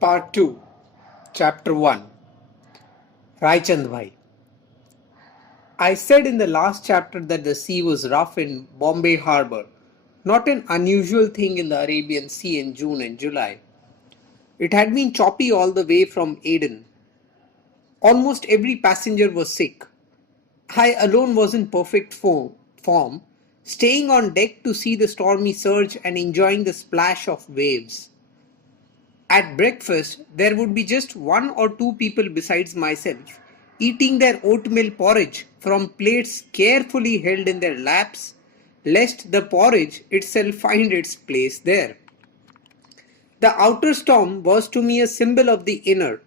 Part 2, Chapter 1, Raychandbhai. I said in the last chapter that the sea was rough in Bombay harbour, not an unusual thing in the Arabian Sea in June and July. It had been choppy all the way from Aden. Almost every passenger was sick. I alone was in perfect form, staying on deck to see the stormy surge and enjoying the splash of waves. At breakfast, there would be just one or two people besides myself, eating their oatmeal porridge from plates carefully held in their laps, lest the porridge itself find its place there. The outer storm was to me a symbol of the inner,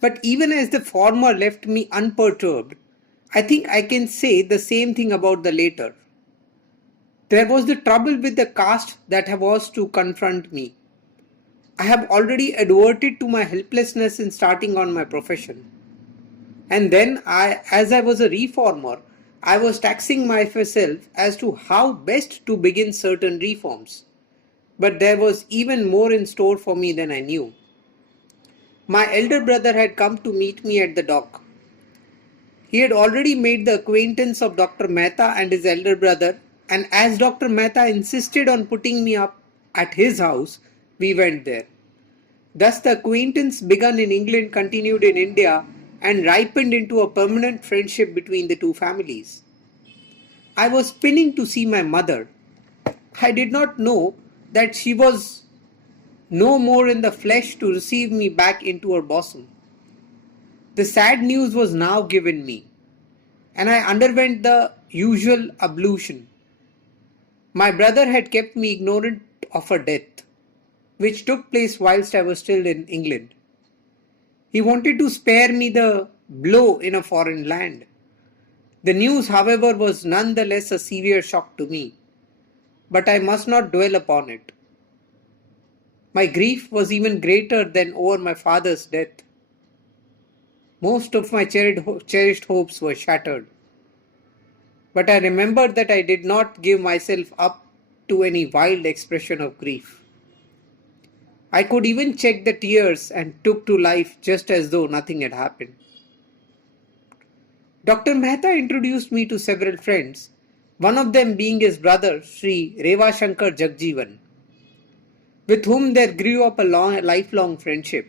but even as the former left me unperturbed, I think I can say the same thing about the later. There was the trouble with the caste that was to confront me. I have already adverted to my helplessness in starting on my profession. And then, as I was a reformer, I was taxing myself as to how best to begin certain reforms. But there was even more in store for me than I knew. My elder brother had come to meet me at the dock. He had already made the acquaintance of Dr. Mehta and his elder brother, and as Dr. Mehta insisted on putting me up at his house, we went there. Thus the acquaintance begun in England continued in India and ripened into a permanent friendship between the two families. I was pinning to see my mother. I did not know that she was no more in the flesh to receive me back into her bosom. The sad news was now given me, and I underwent the usual ablution. My brother had kept me ignorant of her death, which took place whilst I was still in England. He wanted to spare me the blow in a foreign land. The news, however, was none the less a severe shock to me, but I must not dwell upon it. My grief was even greater than over my father's death. Most of my cherished hopes were shattered. But I remembered that I did not give myself up to any wild expression of grief. I could even check the tears and took to life just as though nothing had happened. Dr. Mehta introduced me to several friends, one of them being his brother Sri Raychandbhai Jagjeevan, with whom there grew up a lifelong friendship.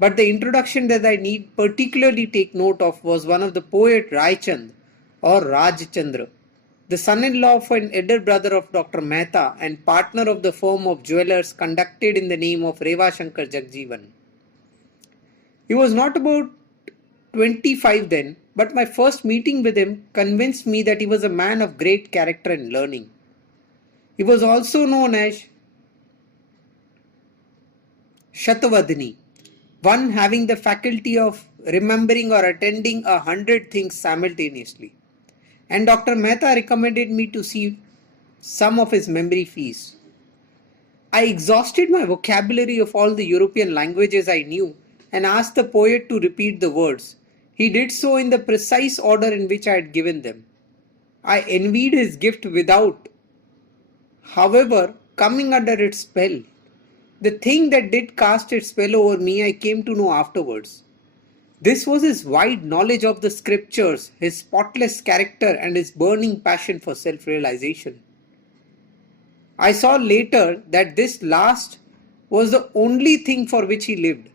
But the introduction that I need particularly take note of was one of the poet Raychand or Rajchandra, the son-in-law of an elder brother of Dr. Mehta and partner of the firm of jewellers conducted in the name of Raychandbhai Jagjeevan. He was not about 25 then, but my first meeting with him convinced me that he was a man of great character and learning. He was also known as Shatavadini, one having the faculty of remembering or attending 100 things simultaneously. And Dr. Mehta recommended me to see some of his memory feasts. I exhausted my vocabulary of all the European languages I knew and asked the poet to repeat the words. He did so in the precise order in which I had given them. I envied his gift without, however, coming under its spell. The thing that did cast its spell over me I came to know afterwards. This was his wide knowledge of the scriptures, his spotless character, and his burning passion for self-realization. I saw later that this last was the only thing for which he lived.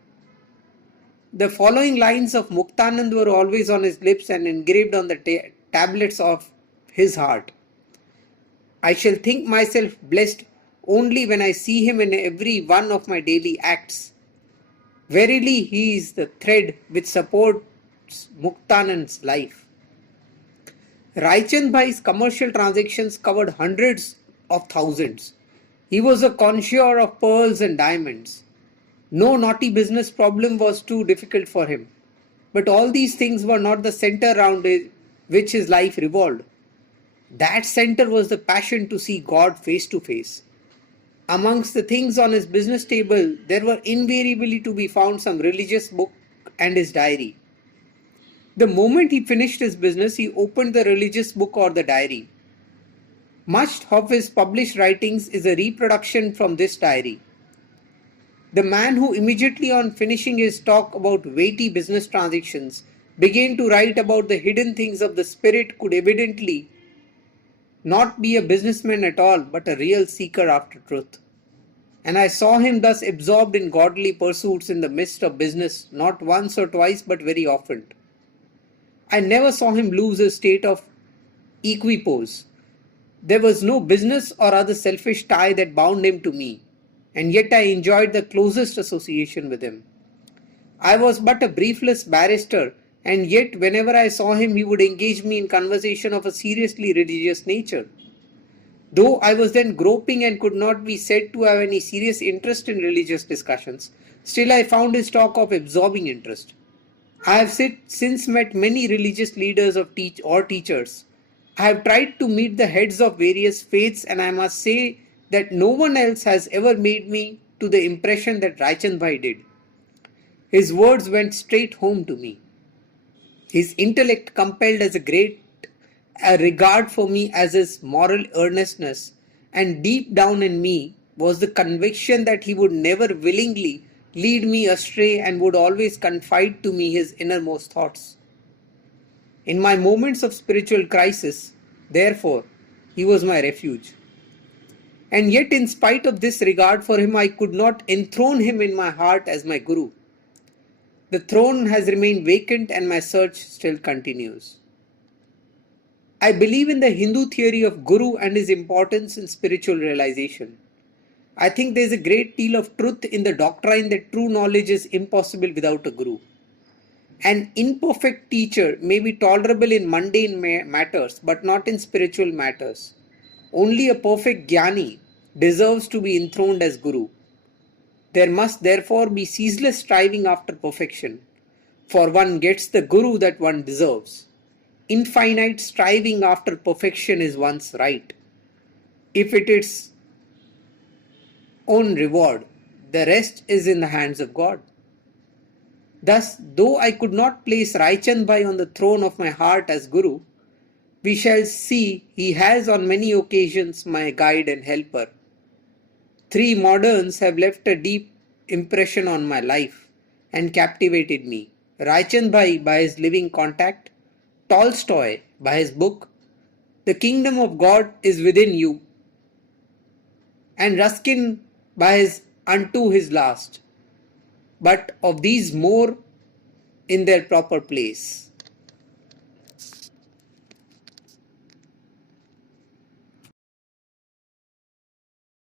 The following lines of Muktanand were always on his lips and engraved on the tablets of his heart. I shall think myself blessed only when I see him in every one of my daily acts. Verily, he is the thread which supports Muktanand's life. Raychandbhai's commercial transactions covered hundreds of thousands. He was a connoisseur of pearls and diamonds. No naughty business problem was too difficult for him. But all these things were not the center around which his life revolved. That center was the passion to see God face to face. Amongst the things on his business table, there were invariably to be found some religious book and his diary. The moment he finished his business, he opened the religious book or the diary. Much of his published writings is a reproduction from this diary. The man who immediately on finishing his talk about weighty business transactions began to write about the hidden things of the spirit could evidently not be a businessman at all, but a real seeker after truth. And I saw him thus absorbed in godly pursuits in the midst of business, not once or twice, but very often. I never saw him lose a state of equipoise. There was no business or other selfish tie that bound him to me, and yet I enjoyed the closest association with him. I was but a briefless barrister, and yet whenever I saw him, he would engage me in conversation of a seriously religious nature. Though I was then groping and could not be said to have any serious interest in religious discussions, still I found his talk of absorbing interest. I have since met many religious leaders or teachers. I have tried to meet the heads of various faiths, and I must say that no one else has ever made me to the impression that Raychandbhai did. His words went straight home to me. His intellect compelled as a regard for me as his moral earnestness, and deep down in me was the conviction that he would never willingly lead me astray and would always confide to me his innermost thoughts. In my moments of spiritual crisis, therefore, he was my refuge. And yet, in spite of this regard for him, I could not enthrone him in my heart as my Guru. The throne has remained vacant and my search still continues. I believe in the Hindu theory of Guru and his importance in spiritual realization. I think there is a great deal of truth in the doctrine that true knowledge is impossible without a Guru. An imperfect teacher may be tolerable in mundane matters but not in spiritual matters. Only a perfect Jnani deserves to be enthroned as Guru. There must therefore be ceaseless striving after perfection, for one gets the Guru that one deserves. Infinite striving after perfection is one's right. If it is own reward, the rest is in the hands of God. Thus, though I could not place Raychandbhai on the throne of my heart as Guru, we shall see he has on many occasions my guide and helper. Three moderns have left a deep impression on my life and captivated me. Raychandbhai by his living contact, Tolstoy by his book, The Kingdom of God is Within You, and Ruskin by his Unto His Last. But of these more in their proper place.